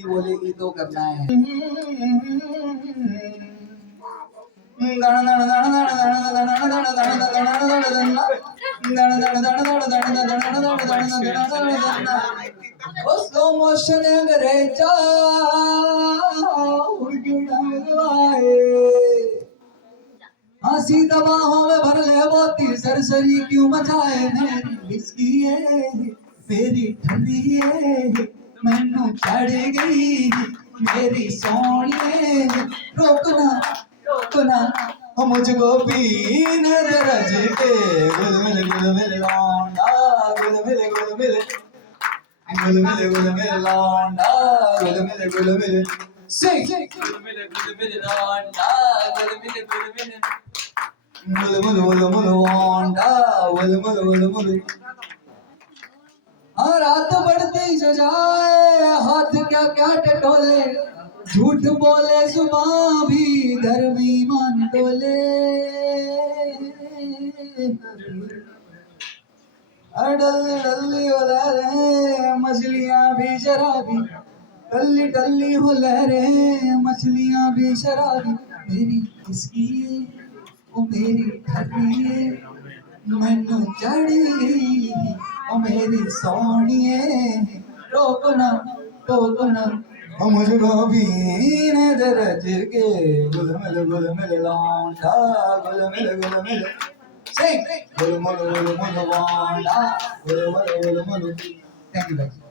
हिंदी बोलेगी तो करना है। स्लो मोशन अंग्रेजा हंसी दबाहों में भर ले वो तीर सरसरी क्यों मचाए मेरी इसकी है मेरी ठंडी है मैनू चढ़ गई मेरी सोनिए रोकना रोकना मुझको पीने रज के गुल मिल लौंडा गुल मिल लौंडा गुल मिल Sing! रात बढ़ती जो जाए हाथ क्या क्या टटोले झूठ बोले सुबह भी धर्मी मान डोले डल्ली डल्ली हो रहे मछलियां भी शराबी टल्ली टल्ली हो लहरें मछलियां भी शराबी मेरी किसकी है वो मेरी ठगी है मैनू चढ़ी वो मेरी सोनिए रोकना रोकना मुझको पीने दे रज के गुल मिल लौंडा गुल मिल सिंग गुल मिल लौंडा गुल मिल थैंक यू